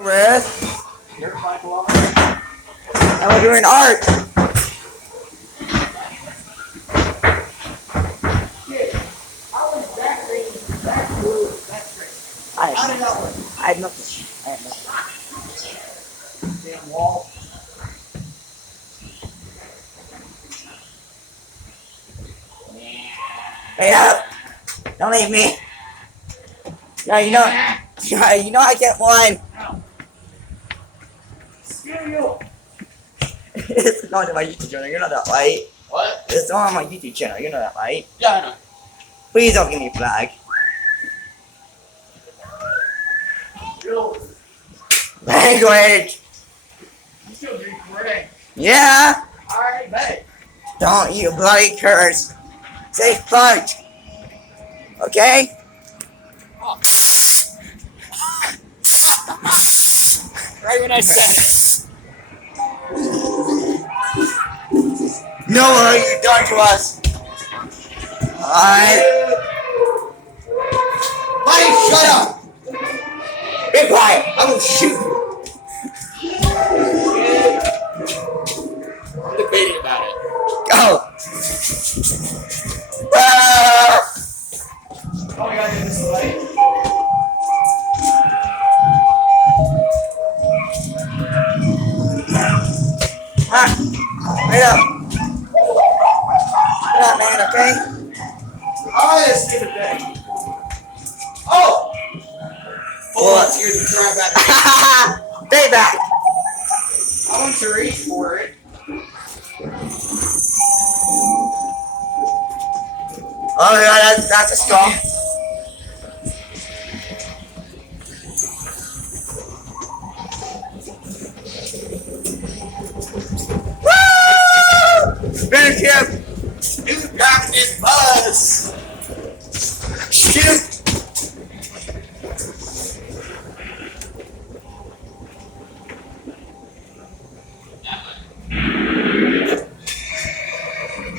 With and we're doing art. I have nothing. I have nothing. Damn wall. Hey up! Don't leave me. No, you know I get one. Screw you. It's not on my YouTube channel. You know that, right? What? It's not on my YouTube channel. You know that, right? Yeah, I know. Please don't give me a flag. Language. You still drink red. Yeah. Alright, bet. Don't you bloody curse. Say fudge. Okay? Oh. Right when I said it. No, what you done to us? Buddy, shut up! Be quiet! I will shoot you! I'm debating about it. Go! Oh my god, this is light. Wait up! Wait up, man, okay? Oh, this stupid thing. Oh! Oh, that scared the crap out of me. Payback! I want to reach for it. Oh yeah, that's a straw. Woo! Finish him! You got this bus! Shoot!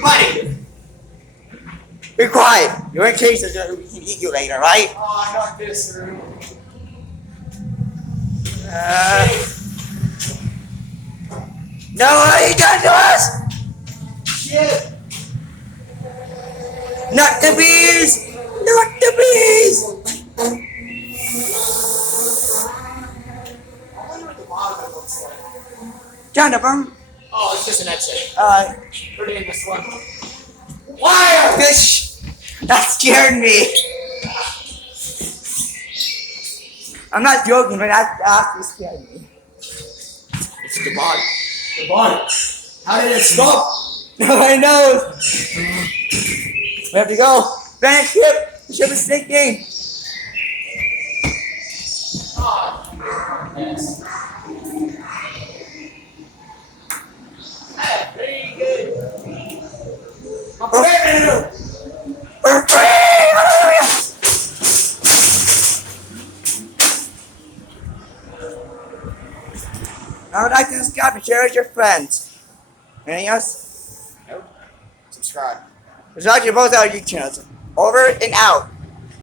Buddy! Be quiet! You're in case so we can eat you later, right? Oh, I knocked this through. No, what are you done to us? Shit! Not the bees! Not the bees! I wonder what the bottom of it looks like. Jonathan, Oh, it's just an exit. Put it in this one. why are fish? That scared me. I'm not joking, but that actually scared me. It's the bottom. The bottom. How did it stop? Nobody knows. We have to go. Finish ship. The ship is sinking. Oh, yes. Hey, very good. We're free. Hallelujah. I would like to subscribe and share with your friends. Anything else? Nope. Subscribe. Subscribe to both our YouTube channels. Over and out.